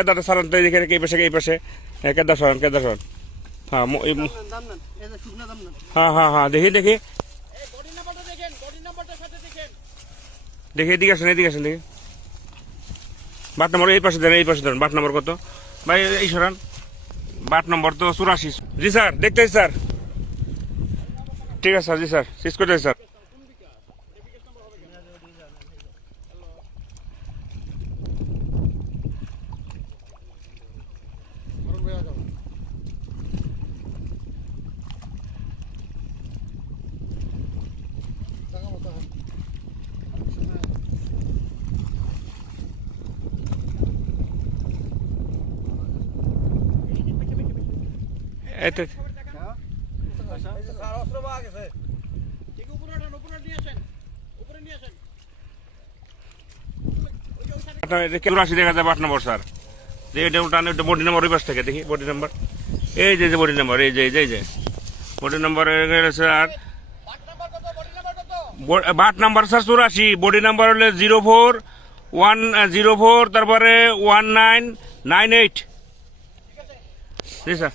কেদারটা সারান তো এদিকে এই পাশে এই পাশে কেদার সরান হ্যাঁ হ্যাঁ হ্যাঁ হ্যাঁ দেখি দেখি দেখি এদিকে আসেন দেখি বাট নম্বর এই পাশে ধরেন বাট নম্বর কত ভাই এই সরান বাট নম্বর তো 84 জি স্যার দেখতেছি স্যার ঠিক আছে স্যার জি স্যার শেষ করতে স্যার এটা দেখা যায় 8 নম্বর স্যার এটা উল্টান এটা বডি নাম্বার ওই পাশ থেকে দেখি বডি নাম্বার এই যে বডি নাম্বার এই যে body number sir but number sir 84 body number হলে 04 তারপরে 1998 জি স্যার